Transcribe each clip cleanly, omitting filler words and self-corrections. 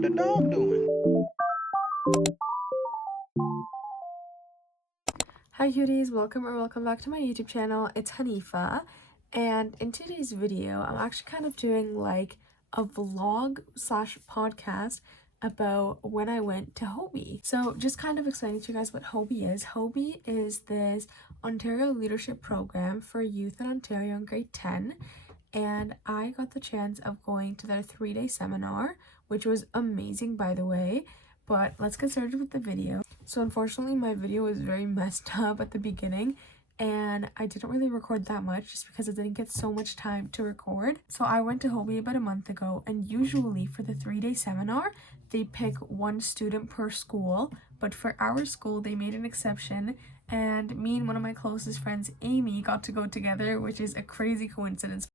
What the dog doing? Hi cuties, welcome back to my YouTube channel. It's Hanifa, and in today's video I'm actually kind of doing like a vlog slash podcast about when I went to Hoby. So just kind of explaining to you guys what Hoby is. Hoby is this Ontario leadership program for youth in Ontario in grade 10, and I got the chance of going to their 3-day seminar, which was amazing by the way. But let's get started with the video. So unfortunately my video was very messed up at the beginning and I didn't really record that much just because I didn't get so much time to record. So I went to Hoby about a month ago, and usually for the 3-day seminar they pick one student per school, but for our school they made an exception and me and one of my closest friends, Amy, got to go together, which is a crazy coincidence.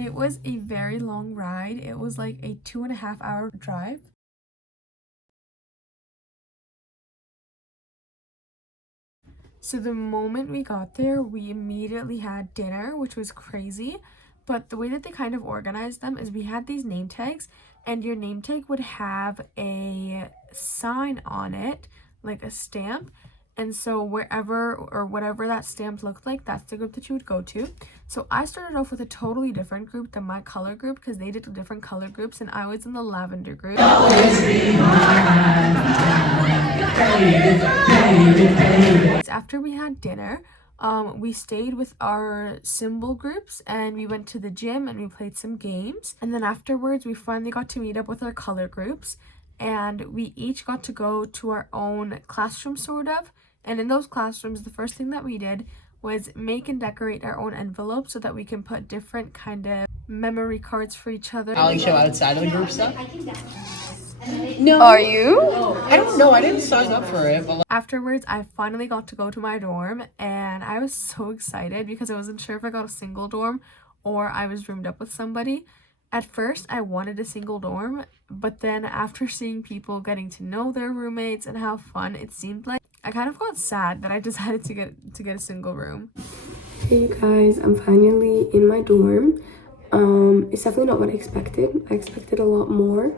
It was a very long ride. It was like a 2.5-hour drive. So the moment we got there, we immediately had dinner, which was crazy. But the way that they kind of organized them is we had these name tags, and your name tag would have a sign on it, like a stamp. And so wherever or whatever that stamp looked like, that's the group that you would go to. So I started off with a totally different group than my color group because they did different color groups, and I was in the lavender group. After we had dinner, we stayed with our symbol groups and we went to the gym and we played some games. And then afterwards, we finally got to meet up with our color groups, and we each got to go to our own classroom, sort of. And in those classrooms, the first thing that we did was make and decorate our own envelopes so that we can put different kind of memory cards for each other. I'll show outside of the group stuff. No. Are you? I don't know. I didn't sign up for it. But Afterwards, I finally got to go to my dorm, and I was so excited because I wasn't sure if I got a single dorm or I was roomed up with somebody. At first, I wanted a single dorm, but then after seeing people getting to know their roommates and how fun it seemed like, I kind of got sad that I decided to get a single room. Hey you guys, I'm finally in my dorm. It's definitely not what I expected. I expected a lot more.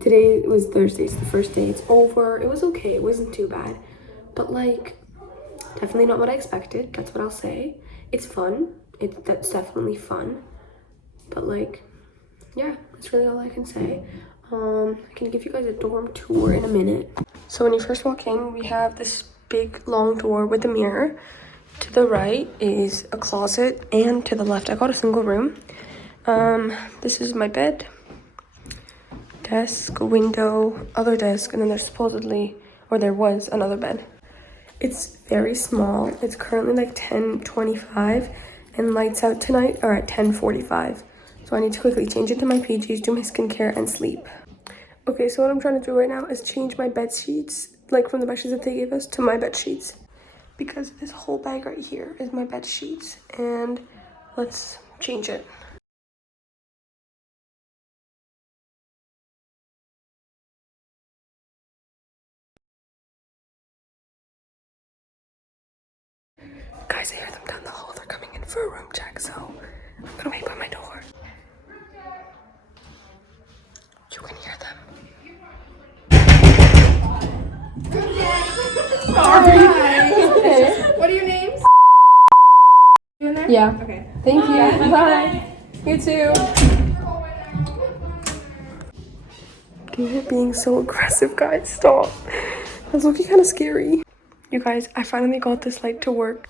Today was Thursday, it's the first day. It's over. It was okay. It wasn't too bad. But like, definitely not what I expected. That's what I'll say. It's fun. That's definitely fun. But like, yeah, that's really all I can say. I can give you guys a dorm tour in a minute. So when you first walk in, we have this big long door with a mirror. To the right is a closet, and to the left I got a single room. This is my bed, desk, window, other desk, and then there's supposedly, or there was, another bed. It's very small. It's currently like 10:25 and lights out tonight are at 10:45. So I need to quickly change into my PJs, do my skincare, and sleep. Okay, so what I'm trying to do right now is change my bed sheets, like from the bed sheets that they gave us, to my bed sheets. Because this whole bag right here is my bed sheets, and let's change it. Guys, I hear them down the hall. They're coming in for a room check, so I'm gonna wait by my door. You can hear them. What are your names? You in there? Yeah. Okay. Thank you. Bye. You too. You're being so aggressive, guys. Stop. That's looking kind of scary. You guys, I finally got this light to work.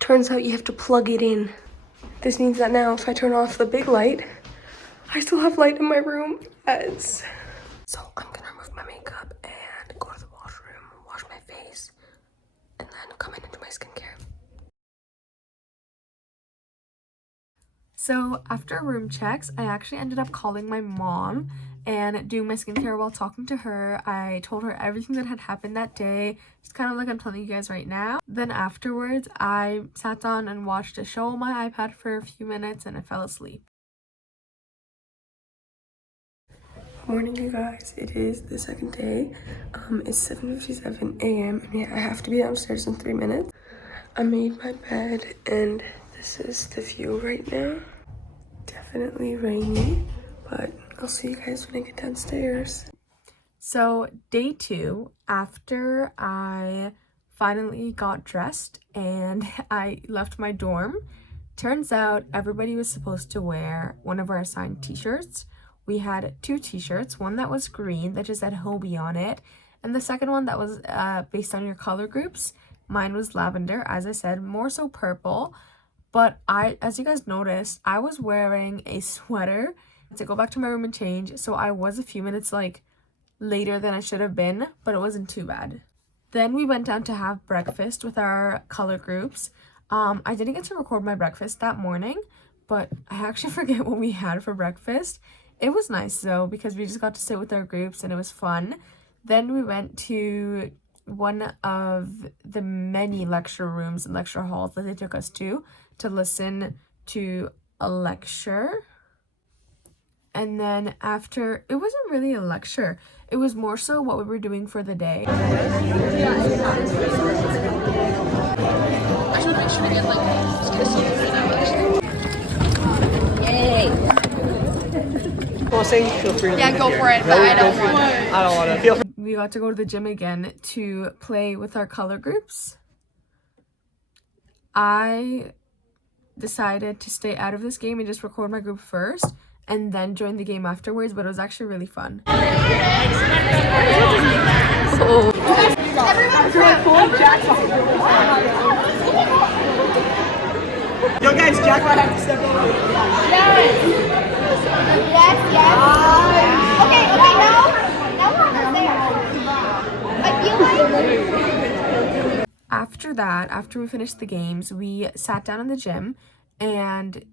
Turns out you have to plug it in. This means that now if I turn off the big light, I still have light in my room. Yes. So I'm gonna remove my makeup and go to the washroom, wash my face, and then come in and do my skincare. So after room checks, I actually ended up calling my mom and doing my skincare while talking to her. I told her everything that had happened that day, just kind of like I'm telling you guys right now. Then afterwards, I sat down and watched a show on my iPad for a few minutes and I fell asleep. Morning, you guys. It is the second day. It's 7:57 a.m. and yeah, I have to be downstairs in 3 minutes. I made my bed and this is the view right now. Definitely rainy, but I'll see you guys when I get downstairs. So day 2, after I finally got dressed and I left my dorm, turns out everybody was supposed to wear one of our assigned t-shirts. We had 2 t-shirts, one that was green that just had Hoby on it, and the second one that was based on your color groups. Mine was lavender, as I said, more so purple. But as you guys noticed, I was wearing a sweater to go back to my room and change, so I was a few minutes later than I should have been, but it wasn't too bad. Then we went down to have breakfast with our color groups. I didn't get to record my breakfast that morning, but I actually forget what we had for breakfast. It was nice though, because we just got to sit with our groups and it was fun. Then we went to one of the many lecture rooms and lecture halls that they took us to listen to a lecture. And then after, it wasn't really a lecture, it was more so what we were doing for the day. Well, saying feel free to Yeah, go for it, but I don't want to. Feel free. We got to go to the gym again to play with our color groups. I decided to stay out of this game and just record my group first and then join the game afterwards, but it was actually really fun. Yo guys, Jack might have to step over. Yes. Okay, now we're almost there. I feel like... After that, after we finished the games, we sat down in the gym and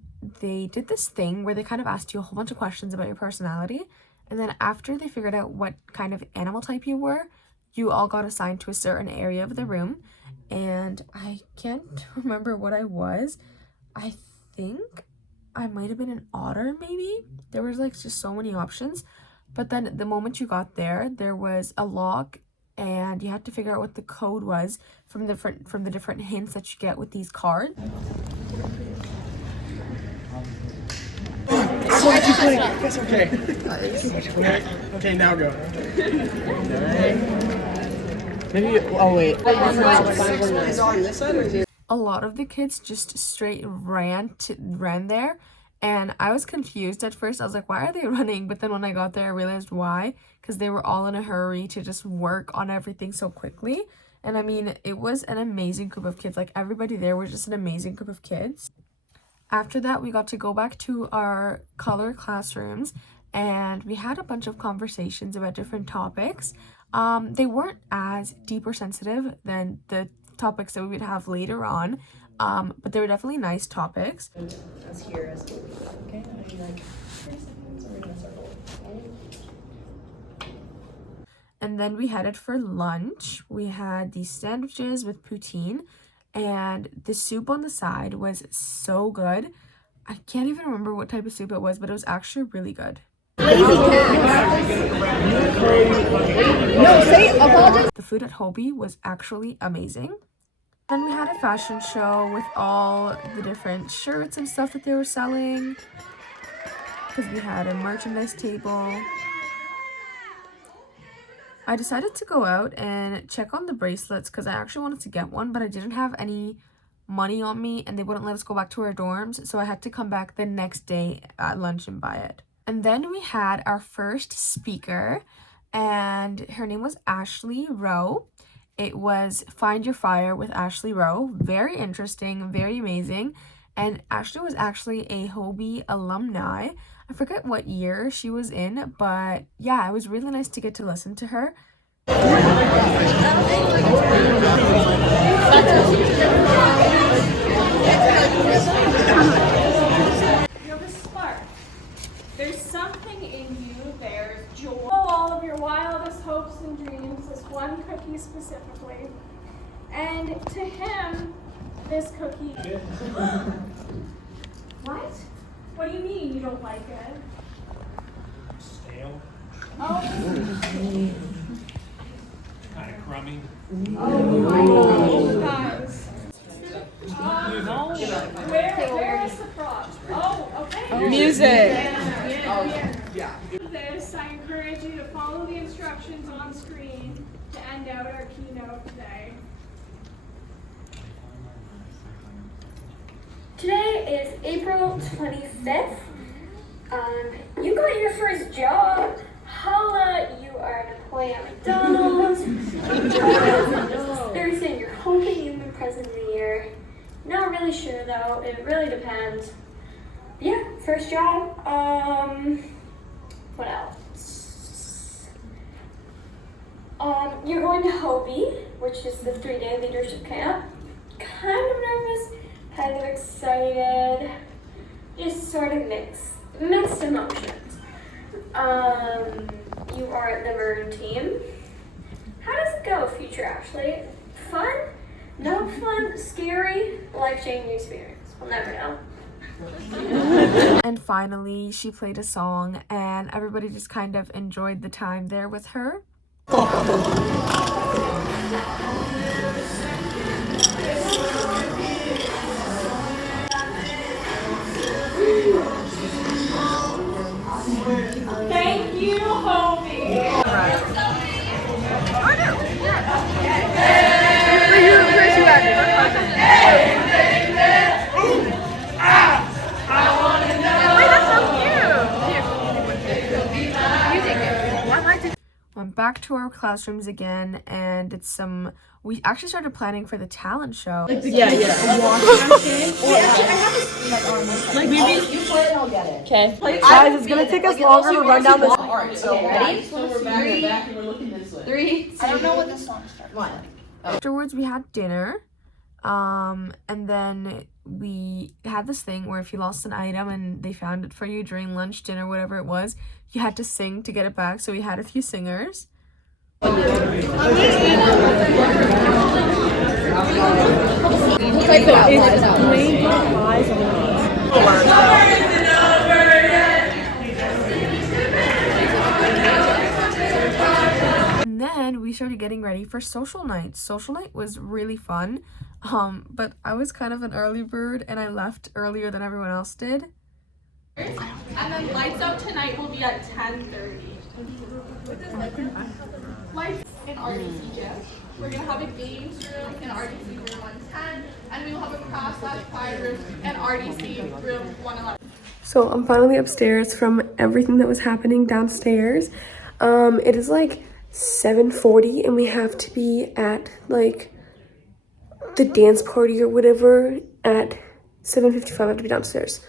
they did this thing where they kind of asked you a whole bunch of questions about your personality. And then after they figured out what kind of animal type you were, you all got assigned to a certain area of the room. And I can't remember what I was. I think I might have been an otter, maybe. There was just so many options. But then the moment you got there, there was a log and you had to figure out what the code was from the different hints that you get with these cards. Okay. Okay, now go. Maybe. Oh wait. Is on this side or is it? A lot of the kids just straight ran there, and I was confused at first. I was like, why are they running? But then when I got there, I realized why, because they were all in a hurry to just work on everything so quickly. And I mean, it was an amazing group of kids. Everybody there was just an amazing group of kids. After that, we got to go back to our color classrooms and we had a bunch of conversations about different topics. They weren't as deep or sensitive than the topics that we would have later on, but they were definitely nice topics. As here as okay. And then we headed for lunch. We had these sandwiches with poutine, and the soup on the side was so good. I can't even remember what type of soup it was, but it was actually really good. Apologize. The food at Hoby was actually amazing. Then we had a fashion show with all the different shirts and stuff that they were selling, because we had a merchandise table. I decided to go out and check on the bracelets because I actually wanted to get one, but I didn't have any money on me and they wouldn't let us go back to our dorms, so I had to come back the next day at lunch and buy it. And then we had our first speaker, and her name was Ashley Rowe. It was Find Your Fire with Ashley Rowe. Very interesting, very amazing. And Ashley was actually a Hoby alumni. I forget what year she was in, but yeah, it was really nice to get to listen to her. You have a spark. There's something in you, there's joy. All of your wildest hopes and dreams, this one cookie specifically. And to him, this cookie... What? What do you mean you don't like it? Stale. Oh. Kind of crummy. Guys. Where is the prop? Oh, okay. Music. This, I encourage you to follow the instructions on screen to end out our keynote today. Today is April 25th. You got your first job. Holla, you are an employee at McDonald's. They're saying you're hoping you've been president of the year. Not really sure though, it really depends. Yeah, first job. What else? You're going to Hoby, which is the 3-day leadership camp. Kind of nervous, kind of excited, just sort of mixed emotions. You are at the Maroon team. How does it go, future Ashley? Fun? No fun? Scary? Life-changing experience? We'll never know. And finally, she played a song, and everybody just kind of enjoyed the time there with her. Thank you, Hoby. Went back to our classrooms again, and we actually started planning for the talent show. Yeah. Like maybe you play and I'll get it. Okay. Guys, it's gonna take us longer to run down this. Alright, so ready? So we're back in the back and we're looking this way. 3, 2, I don't know what this song starts. 1. Afterwards, we had dinner, and then we had this thing where if you lost an item and they found it for you during lunch, dinner, whatever it was, you had to sing to get it back. So we had a few singers. And then we started getting ready for social night. Social night was really fun, but I was kind of an early bird and I left earlier than everyone else did. And then lights out tonight will be at 10:30. Lights in RDC gym. We're gonna have a games room in RDC room 110, and we will have a craft/choir room in RDC room 111. So I'm finally upstairs from everything that was happening downstairs. It is like 7:40 and we have to be at like the dance party or whatever at 7:55. I have to be downstairs.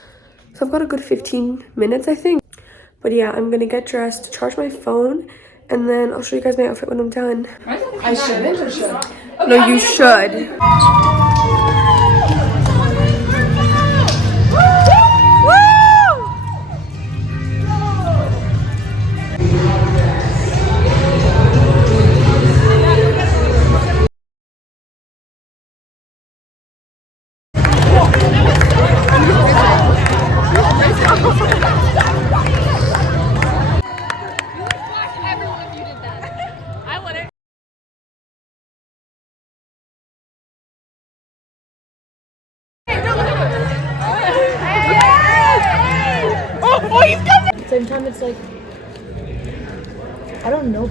So I've got a good 15 minutes, I think. But yeah, I'm gonna get dressed, charge my phone, and then I'll show you guys my outfit when I'm done. I shouldn't or should? No, you should. Same time, it's like, I don't know.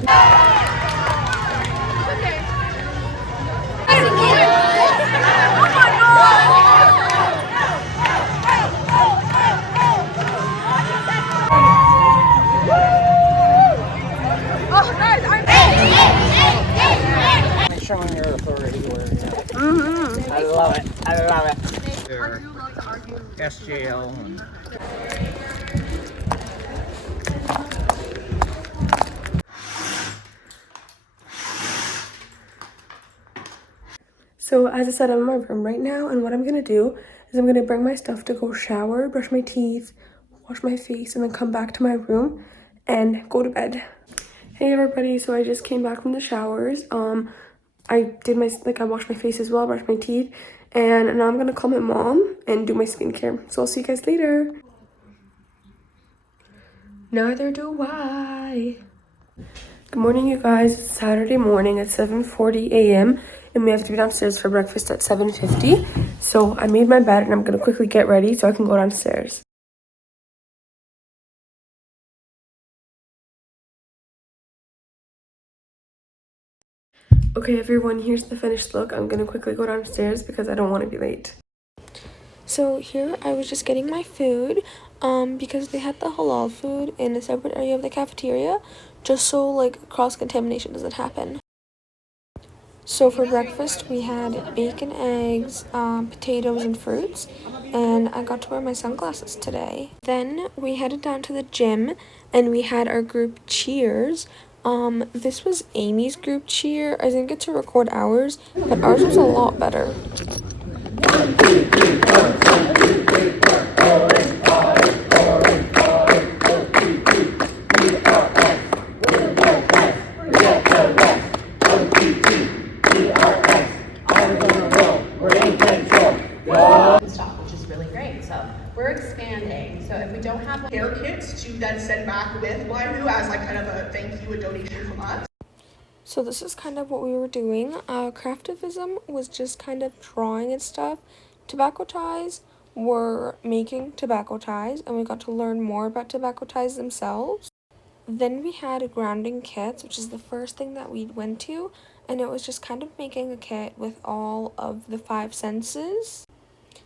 Showing your authority. I love it. I love it. SJL. So as I said, I'm in my room right now, and what I'm gonna do is I'm gonna bring my stuff to go shower, brush my teeth, wash my face, and then come back to my room and go to bed. Hey everybody, so I just came back from the showers. I washed my face as well, brushed my teeth, and now I'm gonna call my mom and do my skincare. So I'll see you guys later. Neither do I. Good morning, you guys. It's Saturday morning at 7:40 a.m. and we have to be downstairs for breakfast at 7:50. So I made my bed and I'm gonna quickly get ready so I can go downstairs. Okay, everyone, here's the finished look. I'm gonna quickly go downstairs because I don't want to be late. So here I was just getting my food because they had the halal food in a separate area of the cafeteria just so like cross-contamination doesn't happen. So for breakfast we had bacon, eggs, potatoes and fruits, and I got to wear my sunglasses today. Then we headed down to the gym and we had our group cheers. This was Amy's group cheer. I didn't get to record ours, but ours was a lot better. Which is really great. So we're expanding. So if we don't have Care kits to then send back with Waihu as like kind of a thank you, a donation from us. So this is kind of what we were doing. Craftivism was just kind of drawing and stuff. Tobacco ties were making tobacco ties, and we got to learn more about tobacco ties themselves. Then we had grounding kits, which is the first thing that we went to, and it was just kind of making a kit with all of the 5 senses.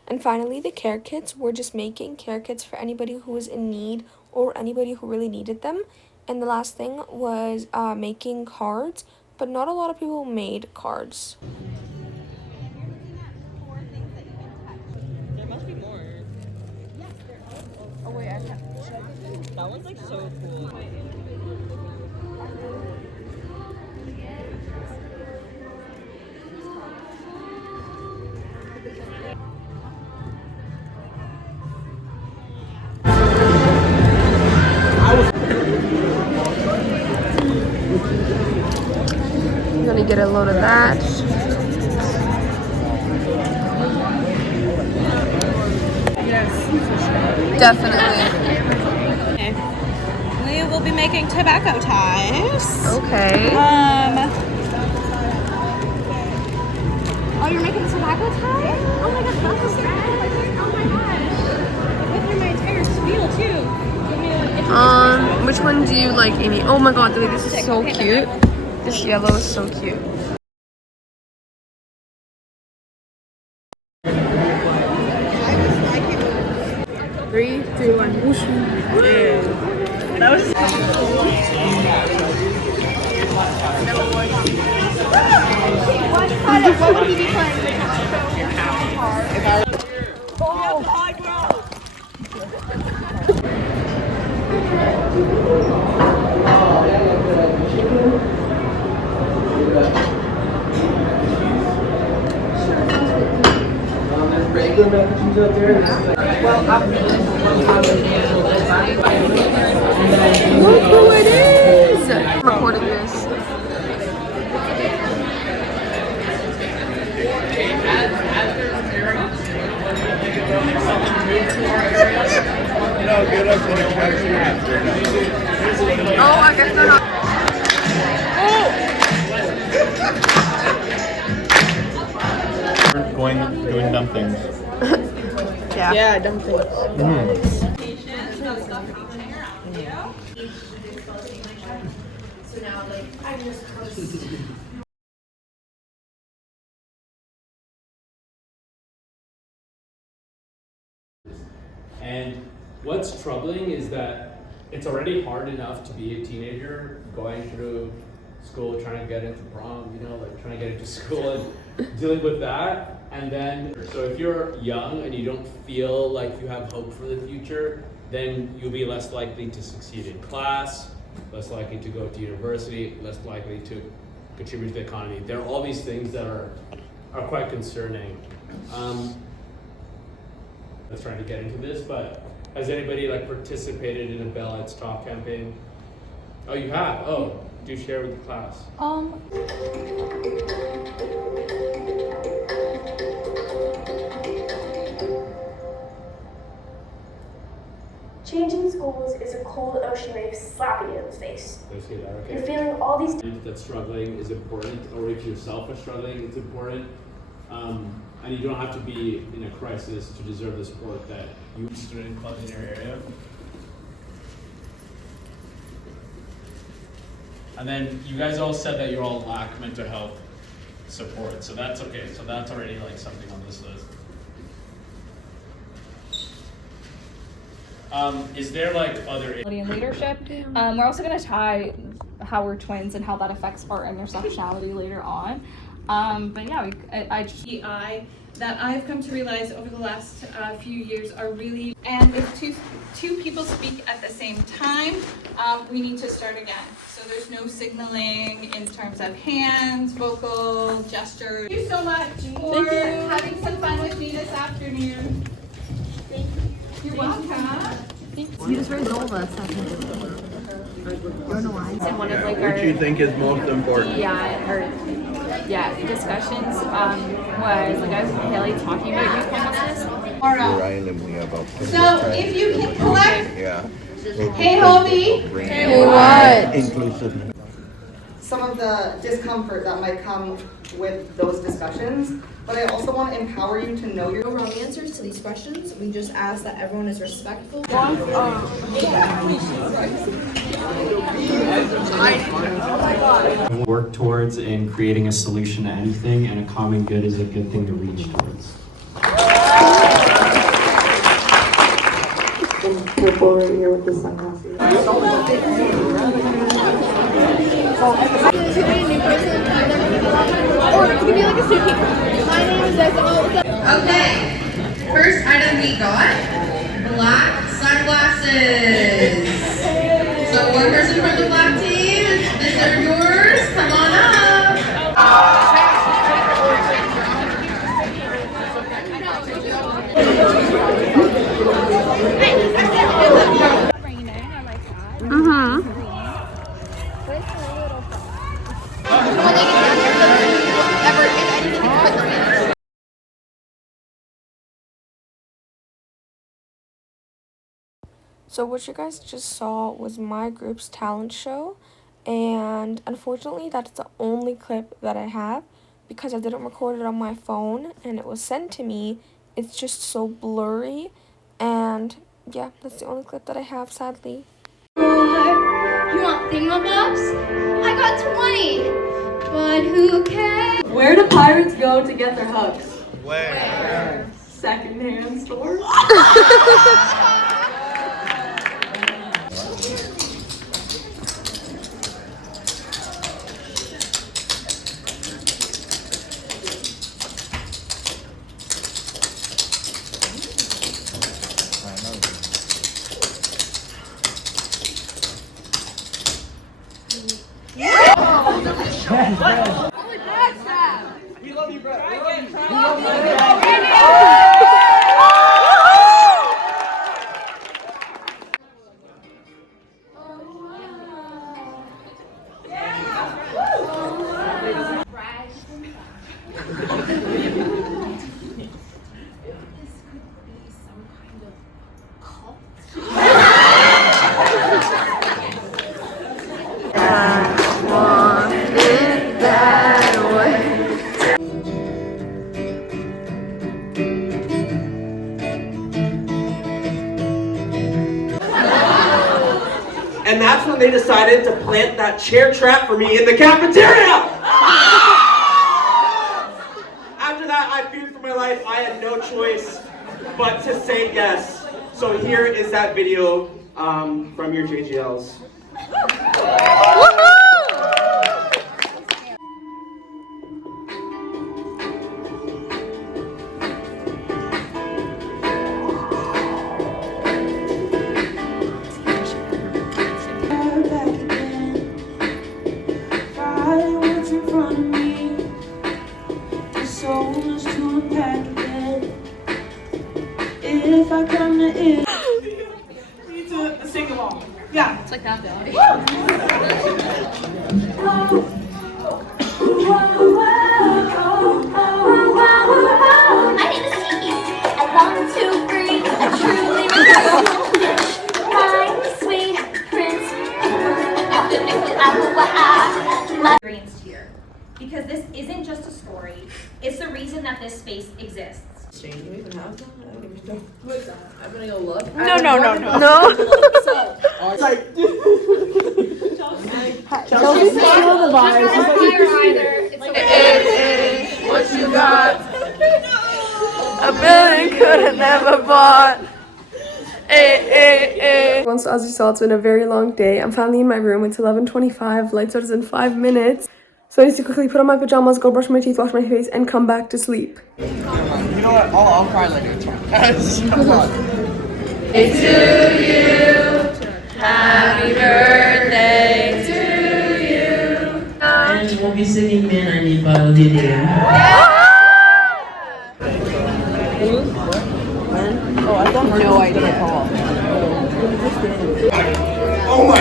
And finally, the care kits were just making care kits for anybody who was in need or anybody who really needed them. And the last thing was making cards, but not a lot of people made cards. There must be more. Yes, there are. Oh wait, that one's like so cool. I'm gonna get a load of that. Definitely. We will be making tobacco ties. Okay. Oh, you're making a tobacco tie? Oh my god, that's so rad. Oh my gosh. With my entire spiel too. Give me a, Which one do you like, Amy? Oh my god, this is so cute. This yellow is so cute. Three, two, one. Whoosh. that was What would he be playing? Regular mac and cheese out there. Look who it is! I'm recording this. Oh, I guess they're not. Doing dumb things. Yeah, dumb things. And what's troubling is that it's already hard enough to be a teenager going through school, trying to get into prom, you know, like trying to get into school and dealing with that. And then, so if you're young and you don't feel like you have hope for the future, then you'll be less likely to succeed in class, less likely to go to university, less likely to contribute to the economy. There are all these things that are quite concerning. I was trying to get into this, but has anybody like participated in a Bell Let's Talk campaign? Oh, you have? Oh, do share with the class. Jane, changing schools is a cold ocean wave slapping you in the face. I see that, okay. You're feeling all these. That's struggling is important, or if yourself are struggling, it's important. And you don't have to be in a crisis to deserve the support that you student club in your area. And then you guys all said that you all lack mental health support, so that's okay. So that's already like something on this list. Is there like other in leadership? We're also going to tie how we're twins and how that affects our intersectionality later on. But yeah, I that I've come to realize over the last few years are really, and if two people speak at the same time, we need to start again. So there's no signaling in terms of hands, vocal, gesture. Thank you so much for having some fun with me this afternoon. Thank you. You're welcome. You just raised all of us. I don't know why. And one of like our. What do you think is most important? Discussions was like I was with Haley talking about youth homelessness. Randomly about So if you can collect. yeah. Hey, Hoby. Hey, what? Inclusive. Some of the discomfort that might come with those discussions, but I also want to empower you to know your wrong answers to these questions. We just ask that everyone is respectful. Work towards and creating a solution to anything, and a common good is a good thing to reach towards. Purple right here with the sunglasses. Or it could be like a suitcase. My name is Okay, first item we got, black sunglasses. So one person from the black team, these are yours, come on up. So what you guys just saw was my group's talent show, and unfortunately that's the only clip that I have because I didn't record it on my phone and it was sent to me. It's just so blurry, and yeah, that's the only clip that I have, sadly. You want thingamabobs? I got 20, but who cares? Where do pirates go to get their hugs? Where? Secondhand stores? We love you, Brett. And that's when they decided to plant that chair trap for me in the cafeteria! After that, I feared for my life. I had no choice but to say yes. So here is that video from your JGLs. If I come to it, we need to sing along. Yeah, it's like that though. I need to see you. 1, 2, 3. I truly because this isn't just a story, it's the reason that this space exists. Do you even have that? I don't even know. What's that? I'm gonna go look. No. It's like, Chelsea's feeling the vibe. What you got? A billion could have never bought. Once, as you saw, it's been a very long day. I'm finally in my room. It's 11:25. Lights out is in 5 minutes. So I need to quickly put on my pajamas, go brush my teeth, wash my face, and come back to sleep. you know what? I'll cry later. It's fine. Come on. Hey to you, happy birthday to you. And we'll be singing Man I Need by Olivia. Oh, I don't have no idea. Oh my!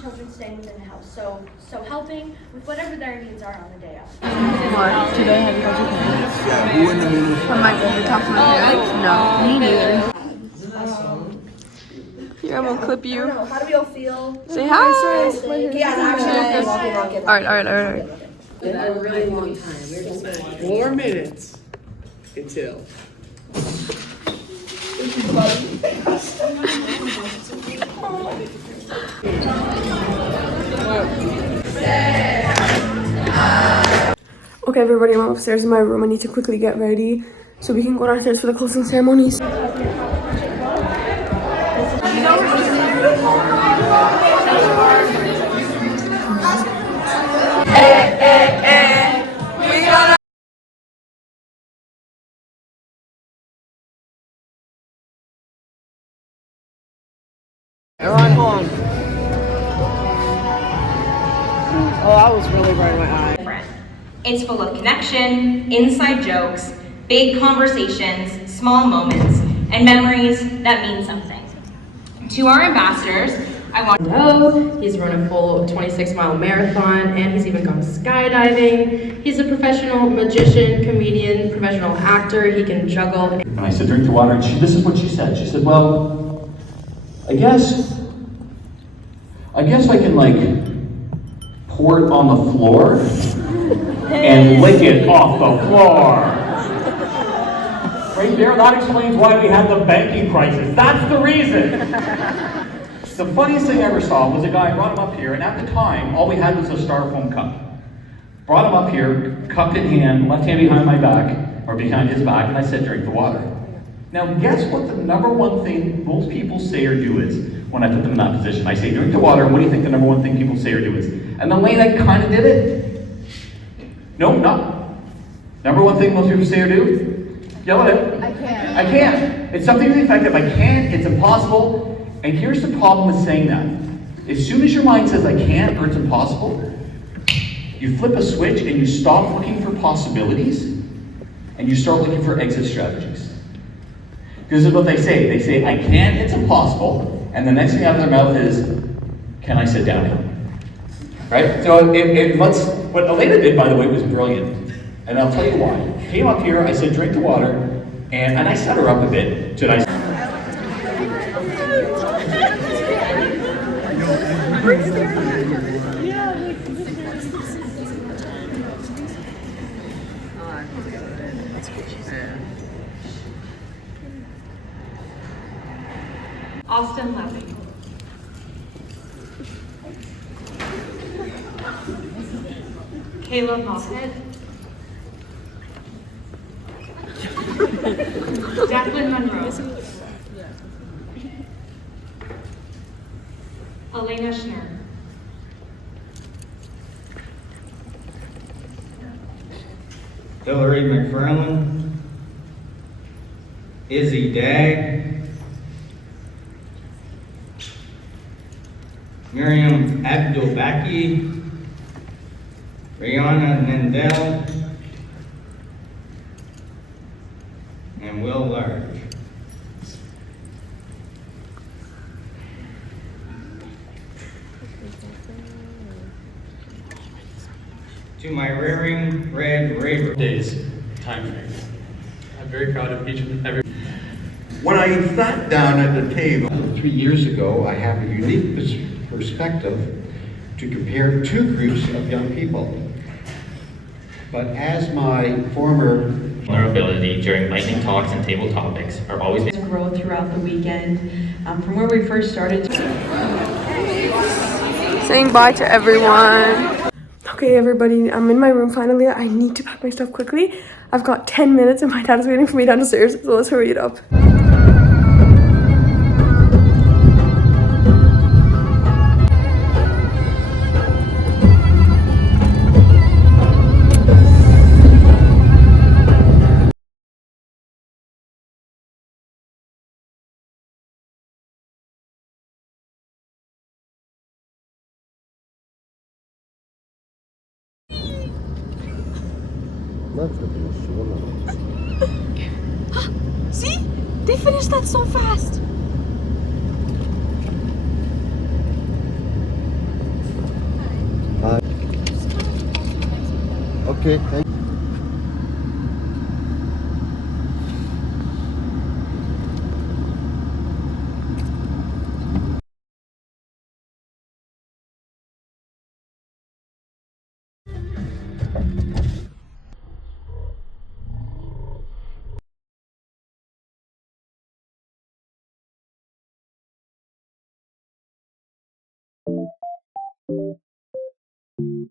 Children staying within the house, so helping with whatever their needs are on the day off. What? Today, have you got your parents? Yeah, who in the mood? Am I going to talk to my parents? No, me neither. Here, I'm gonna clip you. How do we all feel? Say hi. Yeah, actually. Alright. A really long time. 4 minutes until. Okay, everybody, I'm upstairs in my room. I need to quickly get ready so we can go downstairs for the closing ceremonies. Everyone, hold on. Oh, that was really bright in my eye. It's full of connection, inside jokes, big conversations, small moments, and memories that mean something. To our ambassadors, I want to know he's run a full 26-mile marathon, and he's even gone skydiving. He's a professional magician, comedian, professional actor. He can juggle. And I said, drink the water, and this is what she said. She said, well, I guess I can like pour it on the floor and lick it off the floor. Right there, that explains why we had the banking crisis. That's the reason. The funniest thing I ever saw was a guy brought him up here, and at the time, all we had was a styrofoam cup. Brought him up here, cup in hand, left hand behind my back, or behind his back, and I said, drink the water. Now, guess what the number one thing most people say or do is when I put them in that position? I say, drink the water, and what do you think the number one thing people say or do is? And the way I kind of did it, no. Number one thing most people say or do? Yell at it. I can't. It's something to the effect of I can't, it's impossible. And here's the problem with saying that. As soon as your mind says I can't or it's impossible, you flip a switch and you stop looking for possibilities and you start looking for exit strategies. This is what they say. They say, I can't, it's impossible. And the next thing out of their mouth is, can I sit down now? Right? So what Elena did, by the way, was brilliant. And I'll tell you why. Came up here, I said, drink the water, and I set her up a bit. Austin Levy. Caleb Moffett. Jacqueline Monroe. Elena Schnur. Hillary McFarland. Izzy Dagg. Miriam Abdulbaki. Rihanna Nandel. And Will Large. To my rearing red raver. Days, time frame. I'm very proud of each and every. When I sat down at the table 3 years ago, I have a unique perspective to compare two groups of young people. But as my former vulnerability during lightning talks and table topics are always grow throughout the weekend. From where we first started. Saying bye to everyone. Okay, everybody, I'm in my room finally. I need to pack my stuff quickly. I've got 10 minutes and my dad is waiting for me downstairs, so let's hurry it up. See? They finished that so fast. Okay, thank you.